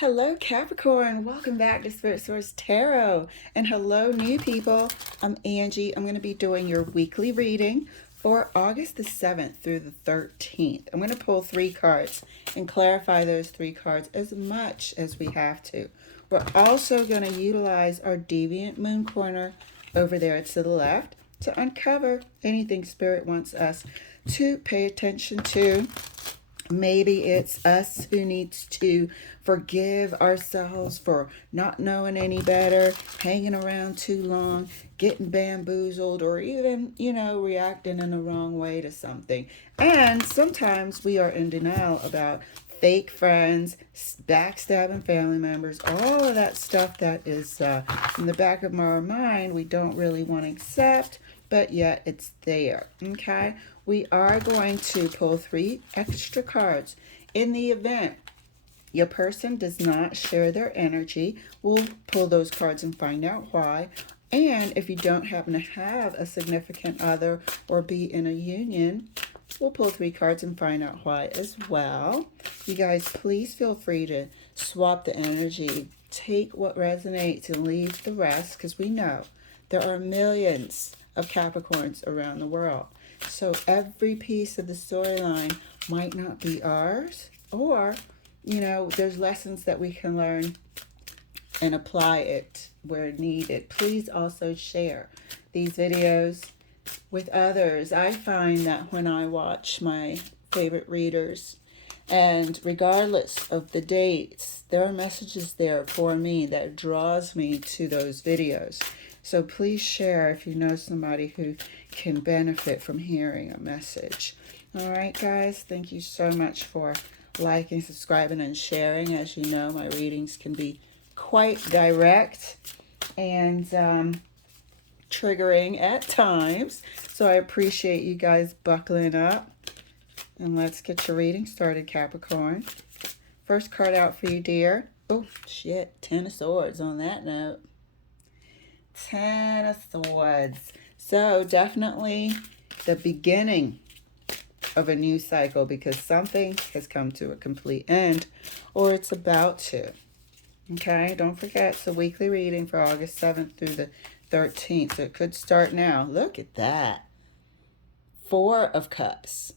Hello, Capricorn. Welcome back to Spirit Source Tarot. And hello, new people. I'm Angie. I'm going to be doing your weekly reading for August the 7th through the 13th. I'm going to pull 3 cards and clarify those 3 cards as much as we have to. We're also going to utilize our Deviant Moon Corner over there to the left to uncover anything Spirit wants us to pay attention to. Maybe it's us who needs to forgive ourselves for not knowing any better, hanging around too long, getting bamboozled, or even, reacting in the wrong way to something. And sometimes we are in denial about fake friends, backstabbing family members, all of that stuff that is in the back of our mind we don't really want to accept, but yet it's there. Okay, we are going to pull 3 extra cards. In the event your person does not share their energy, we'll pull those cards and find out why. And if you don't happen to have a significant other or be in a union, we'll pull 3 cards and find out why as well. You guys, please feel free to swap the energy. Take what resonates and leave the rest, because we know there are millions of Capricorns around the world. So every piece of the storyline might not be ours, or, there's lessons that we can learn and apply it where needed. Please also share these videos with others. I find that when I watch my favorite readers, and regardless of the dates, there are messages there for me that draws me to those videos. So please share if you know somebody who can benefit from hearing a message. All right, guys, thank you so much for liking, subscribing, and sharing. As you know, my readings can be quite direct and triggering at times. So I appreciate you guys buckling up. And let's get your reading started, Capricorn. First card out for you, dear. Oh, shit. 10 of Swords on that note. 10 of Swords. So definitely the beginning of a new cycle, because something has come to a complete end, or it's about to. Okay, don't forget, it's a weekly reading for August 7th through the 13th. So it could start now. Look at that. 4 of Cups.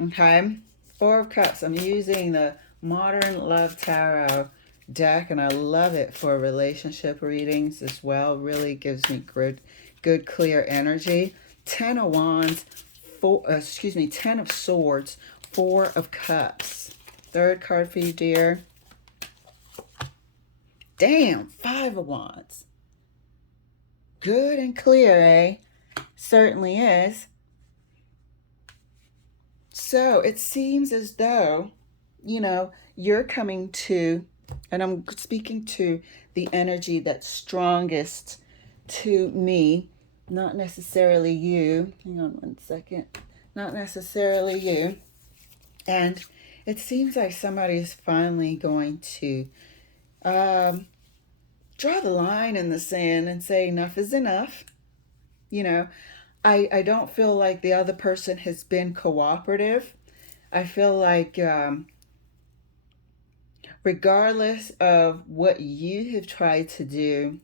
Okay, 4 of Cups. I'm using the Modern Love Tarot deck, and I love it for relationship readings as well. Really gives me good clear energy. 10 of Wands, 10 of Swords, 4 of Cups. Third card for you, dear. Damn, 5 of Wands. Good and clear, eh? Certainly is. So it seems as though, you're coming to, and I'm speaking to the energy that's strongest to me, not necessarily you. Hang on one second. Not necessarily you. And it seems like somebody's finally going to draw the line in the sand and say enough is enough. I don't feel like the other person has been cooperative. I feel like regardless of what you have tried to do,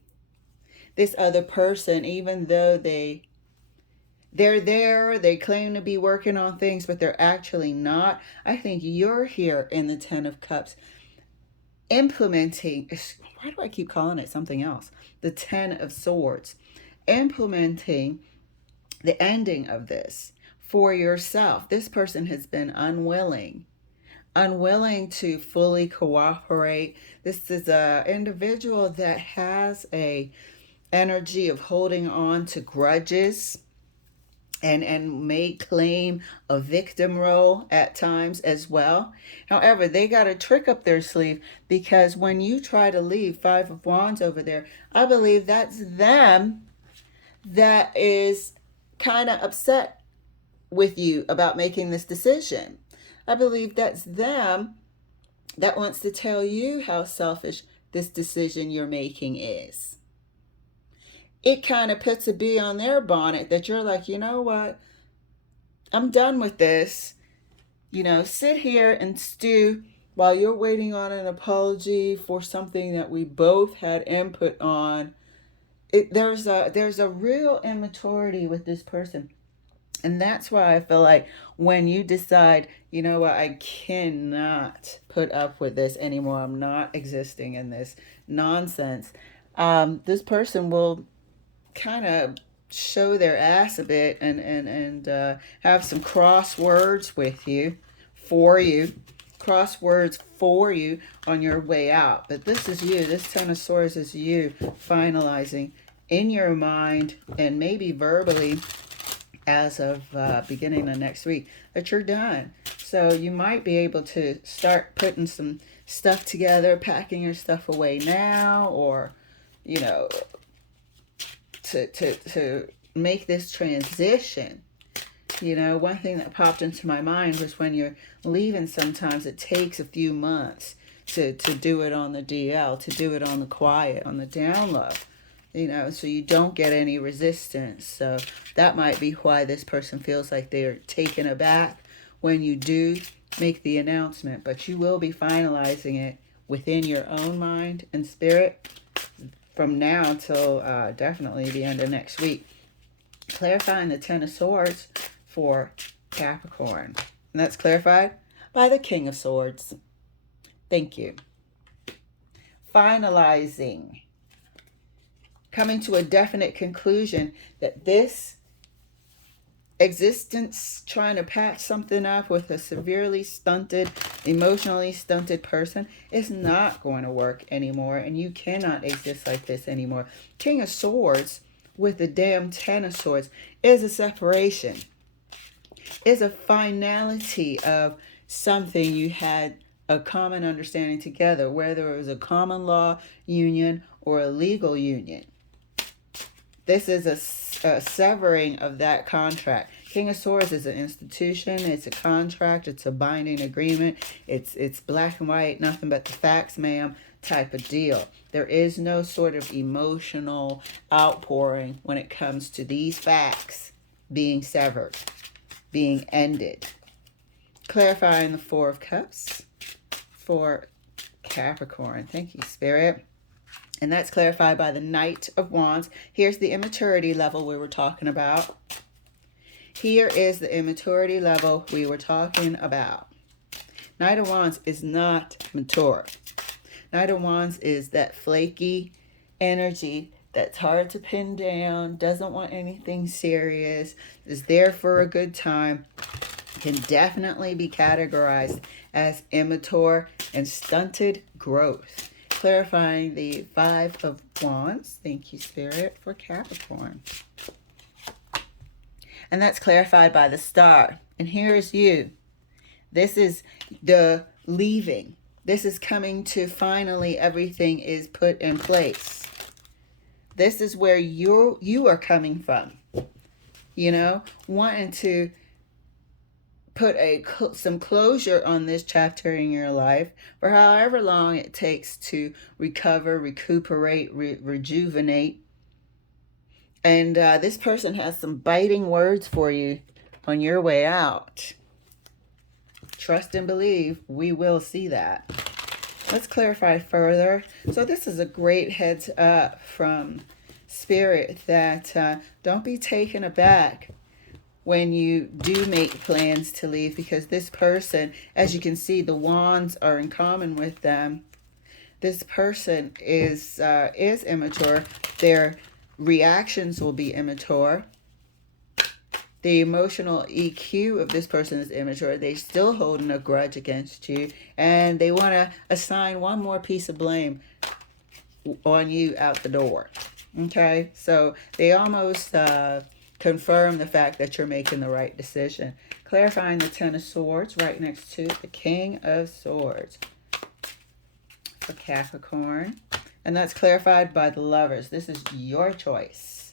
this other person, even though they're there, they claim to be working on things, but they're actually not. I think you're here in the 10 of Cups implementing, why do I keep calling it something else? The 10 of Swords. Implementing the ending of this for yourself. This person has been unwilling to fully cooperate. This is an individual that has a energy of holding on to grudges and may claim a victim role at times as well. However, they got a trick up their sleeve, because when you try to leave 5 of Wands over there, I believe that's them that is kind of upset with you about making this decision. I believe that's them that wants to tell you how selfish this decision you're making is. It kind of puts a bee on their bonnet that you're like, you know what? I'm done with this. Sit here and stew while you're waiting on an apology for something that we both had input on, there's a real immaturity with this person. And that's why I feel like when you decide, you know what, I cannot put up with this anymore, I'm not existing in this nonsense, this person will kind of show their ass a bit and have some crosswords with you, for you, crosswords for you on your way out. But this is you. This Ten of Swords is you finalizing in your mind and maybe verbally as of beginning of next week that you're done. So you might be able to start putting some stuff together, packing your stuff away now, or you know, to make this transition. You know, one thing that popped into my mind was when you're leaving, sometimes it takes a few months to do it on the DL, to do it on the quiet, on the down low, you know, so you don't get any resistance. So that might be why this person feels like they're taken aback when you do make the announcement, but you will be finalizing it within your own mind and spirit from now till definitely the end of next week. Clarifying the Ten of Swords for Capricorn. And that's clarified by the King of Swords. Thank you. Finalizing. Coming to a definite conclusion that this existence trying to patch something up with a severely stunted, emotionally stunted person is not going to work anymore, and you cannot exist like this anymore. King of Swords with the damn Ten of Swords is a separation, is a finality of something you had a common understanding together, whether it was a common law union or a legal union. This is a severing of that contract. King of Swords is an institution. It's a contract. It's a binding agreement. It's black and white, nothing but the facts, ma'am, type of deal. There is no sort of emotional outpouring when it comes to these facts being severed, being ended. Clarifying the Four of Cups for Capricorn. Thank you, Spirit. And that's clarified by the Knight of Wands. Here's the immaturity level we were talking about. Here is the immaturity level we were talking about. Knight of Wands is not mature. Knight of Wands is that flaky energy that's hard to pin down, doesn't want anything serious, is there for a good time, can definitely be categorized as immature and stunted growth. Clarifying the Five of Wands. Thank you, Spirit, for Capricorn. And that's clarified by the Star. And here is you. This is the leaving. This is coming to finally everything is put in place. This is where you are coming from. You know, wanting to put some closure on this chapter in your life for however long it takes to recover, recuperate, rejuvenate. And this person has some biting words for you on your way out. Trust and believe, we will see that. Let's clarify further. So this is a great heads up from Spirit that don't be taken aback when you do make plans to leave, because this person, as you can see, the wands are in common with them. This person is immature. Their reactions will be immature. The emotional EQ of this person is immature. They're still holding a grudge against you, and they want to assign one more piece of blame on you out the door. Okay, so they almost confirm the fact that you're making the right decision. Clarifying the Ten of Swords right next to the King of Swords for Capricorn. And that's clarified by the Lovers. This is your choice.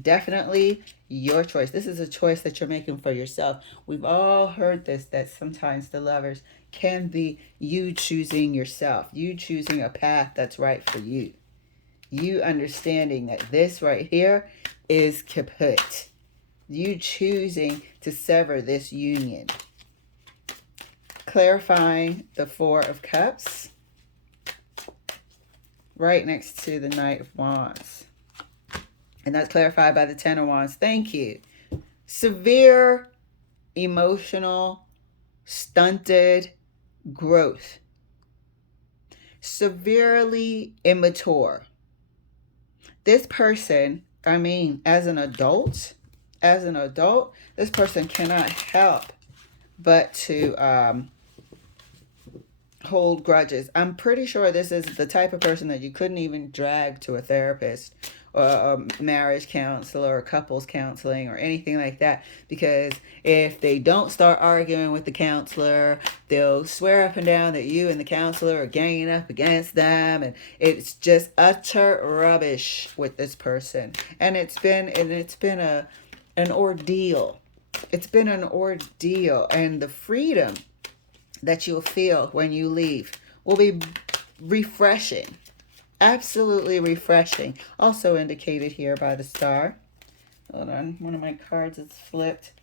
Definitely your choice. This is a choice that you're making for yourself. We've all heard this, that sometimes the Lovers can be you choosing yourself. You choosing a path that's right for you. You understanding that this right here is kaput. You choosing to sever this union. clarifying the Four of Cups right next to the Knight of Wands. And that's clarified by the Ten of Wands. Thank you. Severe emotional stunted growth. Severely immature. This person, I mean, as an adult, this person cannot help but to hold grudges. I'm pretty sure this is the type of person that you couldn't even drag to a therapist or a marriage counselor or couples counseling or anything like that, because if they don't start arguing with the counselor, they'll swear up and down that you and the counselor are ganging up against them, and it's just utter rubbish with this person. And it's been an ordeal. It's been an ordeal, and the freedom that you'll feel when you leave will be refreshing. Absolutely refreshing. Also indicated here by the star. Hold on. One of my cards is flipped.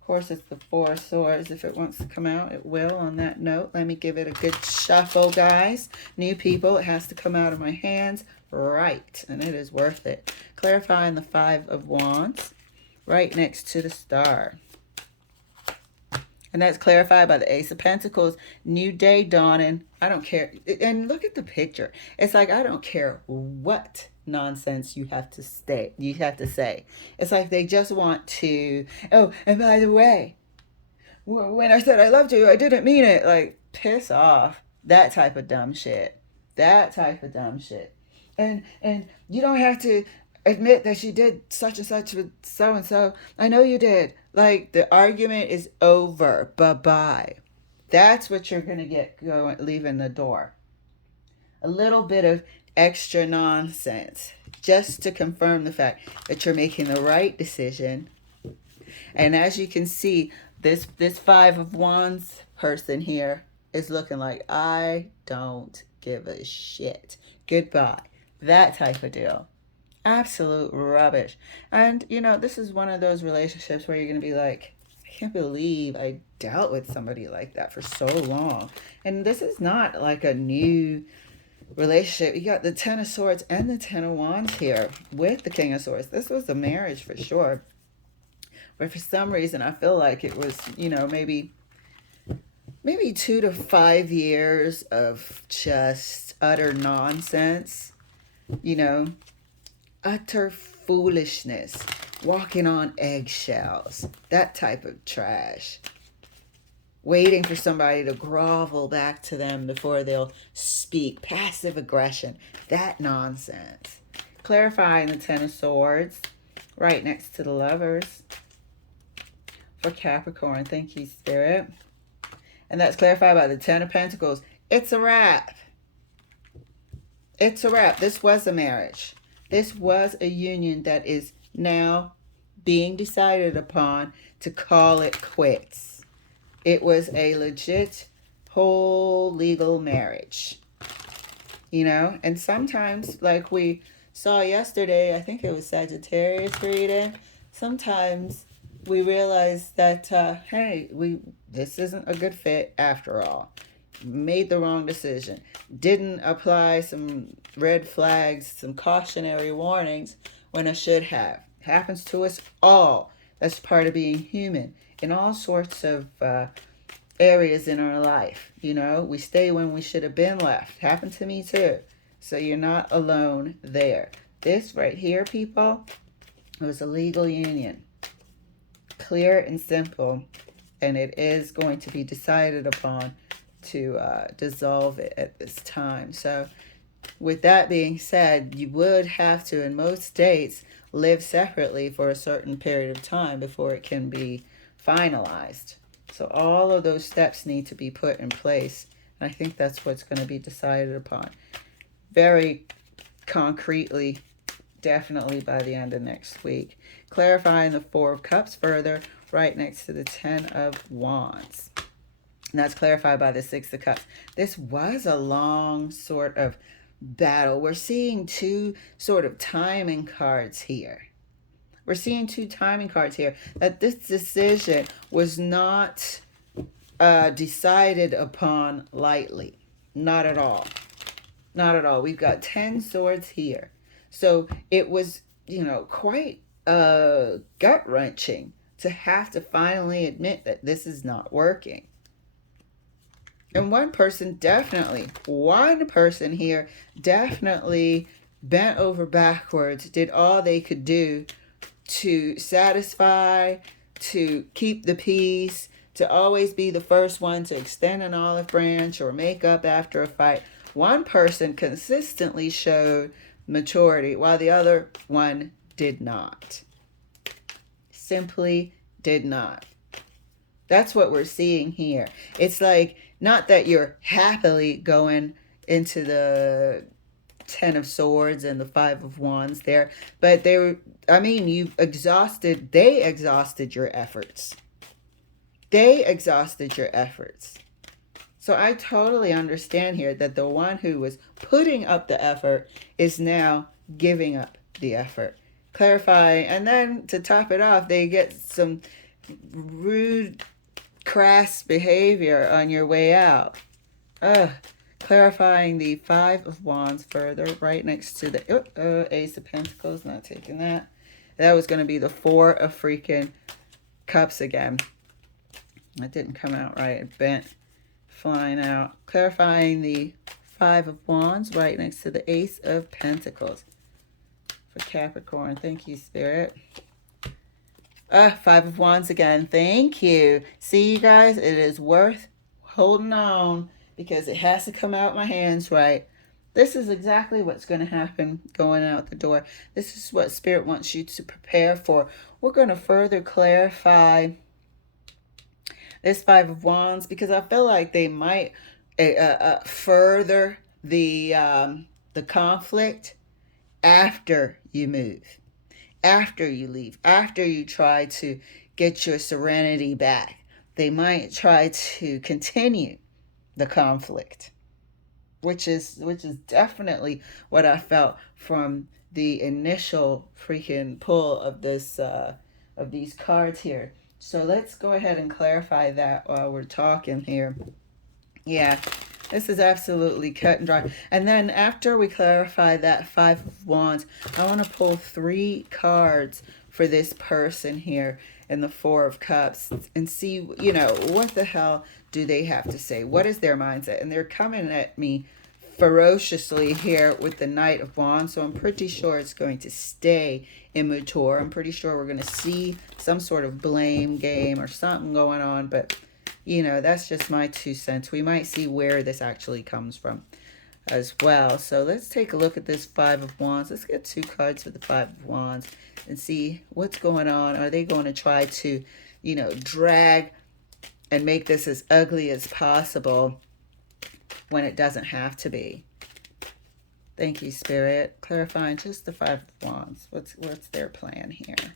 Of course, it's the Four of Swords. If it wants to come out, it will. On that note, let me give it a good shuffle, guys. New people, it has to come out of my hands right, and it is worth it. Clarifying the Five of Wands right next to the star. And that's clarified by the Ace of Pentacles. New day dawning. I don't care. And look at the picture. It's like, I don't care what nonsense you have to say. It's like they just want to, oh, and by the way, when I said I loved you, I didn't mean it. Like, piss off. That type of dumb shit. And you don't have to admit that you did such and such with so and so. I know you did. Like, the argument is over. Bye-bye. That's what you're going to get leaving the door. A little bit of extra nonsense just to confirm the fact that you're making the right decision. And as you can see, this Five of Wands person here is looking like, I don't give a shit. Goodbye. That type of deal. Absolute rubbish. And, you know, this is one of those relationships where you're going to be like, I can't believe I dealt with somebody like that for so long. And this is not like a new relationship. You got the Ten of Swords and the Ten of Wands here with the King of Swords. This was a marriage for sure. But for some reason, I feel like it was, you know, maybe 2 to 5 years of just utter nonsense, you know, utter foolishness, walking on eggshells, that type of trash. Waiting for somebody to grovel back to them before they'll speak. Passive aggression, that nonsense. Clarifying the Ten of Swords right next to the Lovers for Capricorn. Thank you, Spirit. And that's clarified by the Ten of Pentacles. It's a wrap. It's a wrap. This was a marriage. This was a union that is now being decided upon to call it quits. It was a legit, whole legal marriage. You know, and sometimes, like we saw yesterday, I think it was Sagittarius reading, sometimes we realize that, hey, this isn't a good fit after all. Made the wrong decision. Didn't apply some red flags, some cautionary warnings when I should have. Happens to us all. That's part of being human in all sorts of areas in our life. You know, we stay when we should have been left. Happened to me too. So you're not alone there. This right here, people, it was a legal union. Clear and simple. And it is going to be decided upon to dissolve it at this time. So with that being said, you would have to, in most states, live separately for a certain period of time before it can be finalized. So all of those steps need to be put in place. And I think that's what's going to be decided upon very concretely, definitely by the end of next week. Clarifying the Four of Cups further right next to the Ten of Wands. And that's clarified by the Six of Cups. This was a long sort of battle. We're seeing two sort of timing cards here. That this decision was not decided upon lightly. Not at all. Not at all. We've got 10 swords here. So it was, quite gut wrenching to have to finally admit that this is not working. And one person here definitely bent over backwards, did all they could do to satisfy, to keep the peace, to always be the first one to extend an olive branch or make up after a fight. One person consistently showed maturity while the other one did not. Simply did not. That's what we're seeing here. It's like, not that you're happily going into the 10 of Swords and the 5 of Wands there, but they exhausted your efforts. They exhausted your efforts. So I totally understand here that the one who was putting up the effort is now giving up the effort. Clarify, and then to top it off, they get some rude, crass behavior on your way out. Clarifying the 5 of Wands further, right next to the Ace of Pentacles. Not taking that. That was going to be the 4 of freaking Cups again. That didn't come out right. It bent, flying out. Clarifying the 5 of Wands right next to the Ace of Pentacles for Capricorn. Thank you, Spirit. 5 of Wands again. Thank you. See, you guys, it is worth holding on because it has to come out my hands right. This is exactly what's going to happen going out the door. This is what Spirit wants you to prepare for. We're going to further clarify this 5 of Wands because I feel like they might further the conflict after you move, after you leave, after you try to get your serenity back. They might try to continue the conflict, which is definitely what I felt from the initial freaking pull of this of these cards here. So let's go ahead and clarify that while we're talking here. Yeah, this is absolutely cut and dry. And then after we clarify that 5 of Wands, I want to pull 3 cards for this person here in the 4 of Cups and see, what the hell do they have to say? What is their mindset? And they're coming at me ferociously here with the Knight of Wands, so I'm pretty sure it's going to stay immature. I'm pretty sure we're going to see some sort of blame game or something going on, but that's just my 2 cents. We might see where this actually comes from as well. So let's take a look at this 5 of Wands. Let's get 2 cards for the 5 of Wands and see what's going on. Are they going to try to, drag and make this as ugly as possible when it doesn't have to be? Thank you, Spirit. Clarifying just the 5 of Wands. What's their plan here?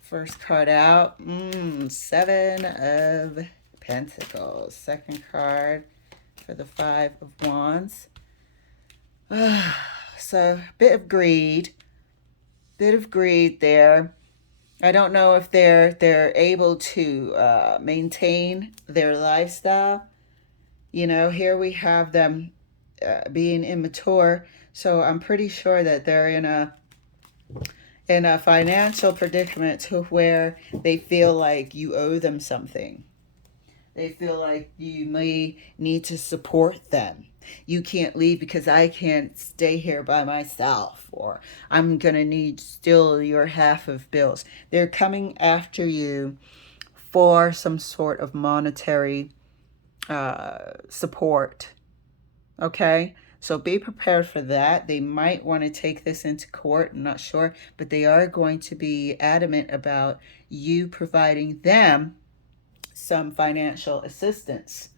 First card out, 7 of Pentacles. Second card for the 5 of Wands. So, bit of greed there. I don't know if they're able to maintain their lifestyle. Here we have them being immature, so I'm pretty sure that they're in a financial predicament to where they feel like you owe them something. They feel like you may need to support them. You can't leave because I can't stay here by myself, or I'm going to need still your half of bills. They're coming after you for some sort of monetary support. Okay? So be prepared for that. They might want to take this into court. I'm not sure, but they are going to be adamant about you providing them some financial assistance,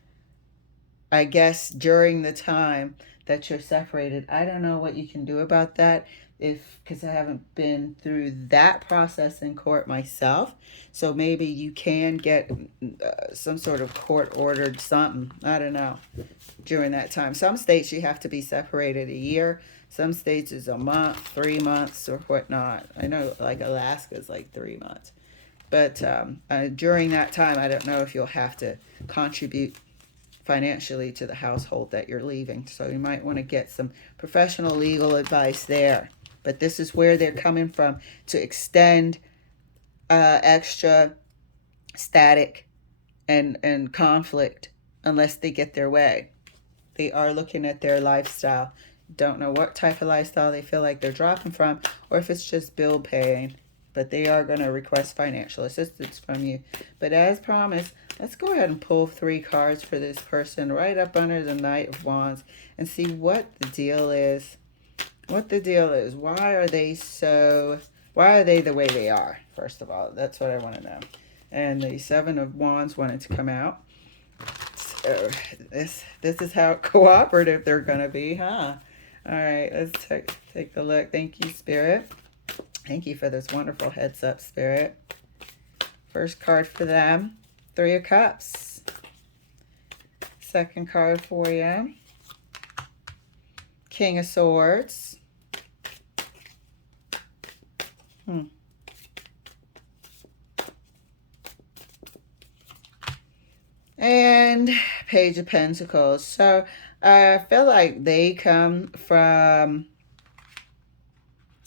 I guess, during the time that you're separated. I don't know what you can do about that because I haven't been through that process in court myself. So maybe you can get some sort of court-ordered something. I don't know. During that time. Some states you have to be separated a year. Some states is a month, 3 months, or whatnot. I know like Alaska is like 3 months. But during that time, I don't know if you'll have to contribute financially to the household that you're leaving. So you might want to get some professional legal advice there. But this is where they're coming from to extend extra static and conflict unless they get their way. They are looking at their lifestyle. Don't know what type of lifestyle they feel like they're dropping from, or if it's just bill paying. But they are going to request financial assistance from you. But as promised, let's go ahead and pull 3 cards for this person right up under the Knight of Wands and see what the deal is. What the deal is. Why are they the way they are? First of all, that's what I want to know. And the 7 of Wands wanted to come out. So this is how cooperative they're going to be, huh? All right, let's take a look. Thank you, Spirit. Thank you for this wonderful heads up, Spirit. First card for them, 3 of Cups. Second card for you, King of Swords. And Page of Pentacles. So I feel like they come from,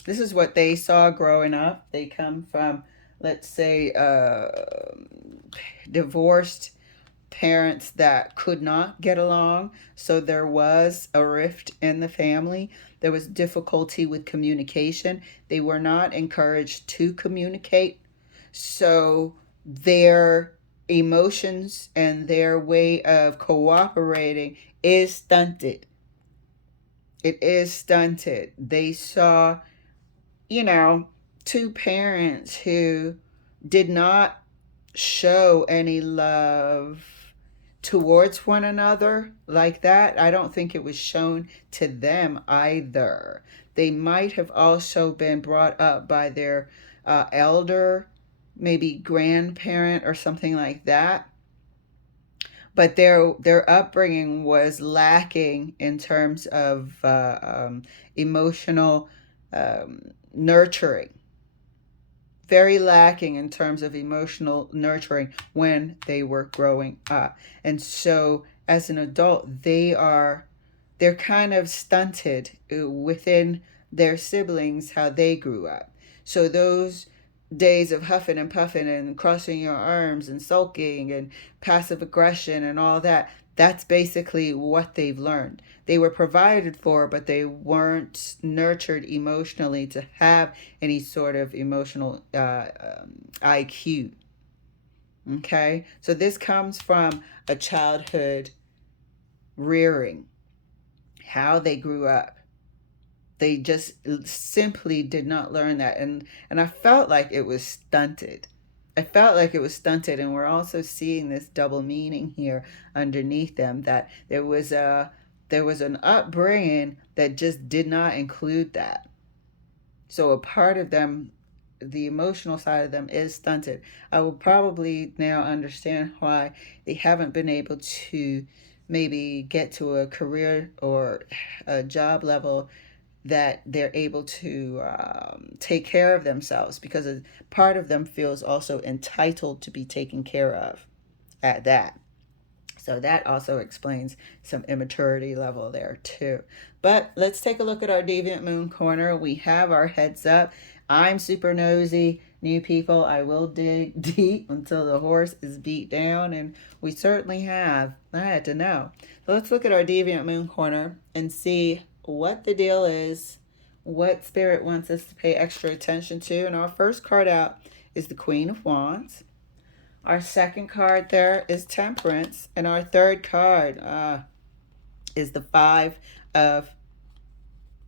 this is what they saw growing up. They come from, let's say, divorced parents that could not get along. So there was a rift in the family. There was difficulty with communication. They were not encouraged to communicate. So their emotions and their way of cooperating is stunted. It is stunted. They saw, 2 parents who did not show any love towards one another like that. I don't think it was shown to them either. They might have also been brought up by their elder, maybe grandparent or something like that. But their upbringing was lacking in terms of emotional nurturing. Very lacking in terms of emotional nurturing when they were growing up. And so as an adult, they're kind of stunted within their siblings, how they grew up. So those days of huffing and puffing and crossing your arms and sulking and passive aggression and all that, that's basically what they've learned. They were provided for, but they weren't nurtured emotionally to have any sort of emotional IQ. Okay? So this comes from a childhood rearing, how they grew up. They just simply did not learn that. And I felt like it was stunted. And we're also seeing this double meaning here underneath them, that there was an upbringing that just did not include that. So a part of them, the emotional side of them, is stunted. I will probably now understand why they haven't been able to maybe get to a career or a job level that they're able to take care of themselves, because a part of them feels also entitled to be taken care of at that. So that also explains some immaturity level there too. But let's take a look at our Deviant Moon corner. We have our heads up. I'm super nosy. New people, I will dig deep until the horse is beat down, and we certainly have. I had to know. So let's look at our Deviant Moon corner and see what the deal is, what Spirit wants us to pay extra attention to. And our first card out is the Queen of Wands. Our second card there is Temperance. And our third card is the 5 of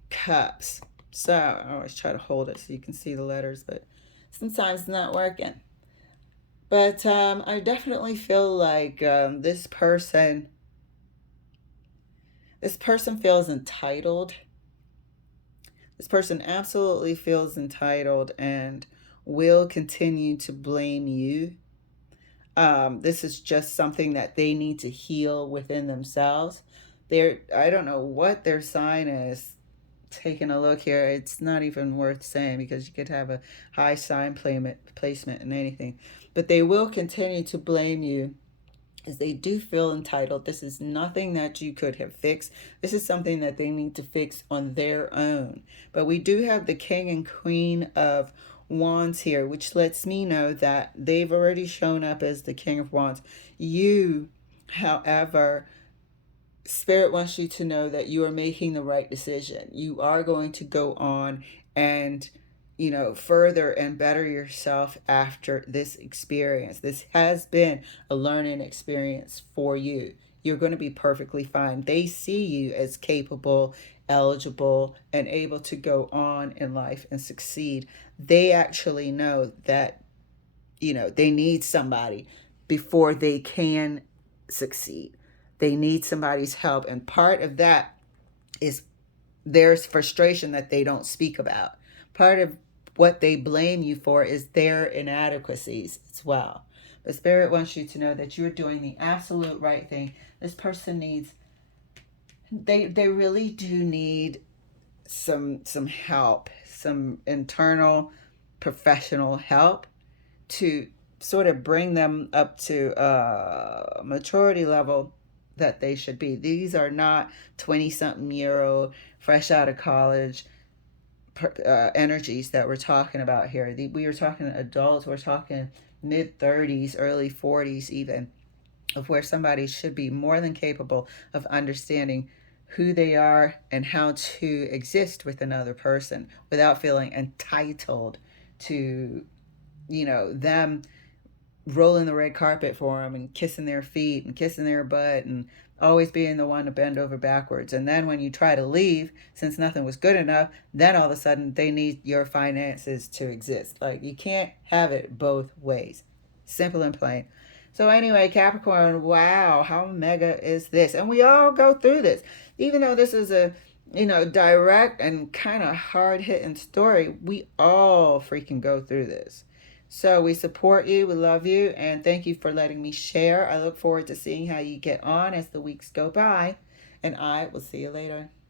Cups. So I always try to hold it so you can see the letters, but sometimes it's not working. But I definitely feel like this person feels entitled. This person absolutely feels entitled and will continue to blame you. This is just something that they need to heal within themselves. I don't know what their sign is. taking a look here, it's not even worth saying because you could have a high sign placement and anything. But they will continue to blame you as they do feel entitled. This is nothing that you could have fixed. This is something that they need to fix on their own. But we do have the King and Queen of Wands here, which lets me know that they've already shown up as the King of Wands. You, however, Spirit wants you to know that you are making the right decision. You are going to go on and, further and better yourself after this experience. This has been a learning experience for you. You're going to be perfectly fine. They see you as capable, eligible, and able to go on in life and succeed. They actually know that, they need somebody before they can succeed. They need somebody's help. And part of that is there's frustration that they don't speak about. Part of what they blame you for is their inadequacies as well. But Spirit wants you to know that you're doing the absolute right thing. This person needs, they really do need some help, some internal professional help to sort of bring them up to a maturity level that they should be. These are not 20-something-year-old, fresh out of college energies that we're talking about here. We are talking adults. We're talking mid-30s, early 40s even, of where somebody should be more than capable of understanding who they are and how to exist with another person without feeling entitled to, them rolling the red carpet for them and kissing their feet and kissing their butt and always being the one to bend over backwards. And then when you try to leave, since nothing was good enough, then all of a sudden they need your finances to exist. Like, you can't have it both ways. Simple and plain. So anyway, Capricorn, wow, how mega is this? And we all go through this. Even though this is a, direct and kind of hard-hitting story, we all freaking go through this. So we support you, we love you, and thank you for letting me share. I look forward to seeing how you get on as the weeks go by, and I will see you later.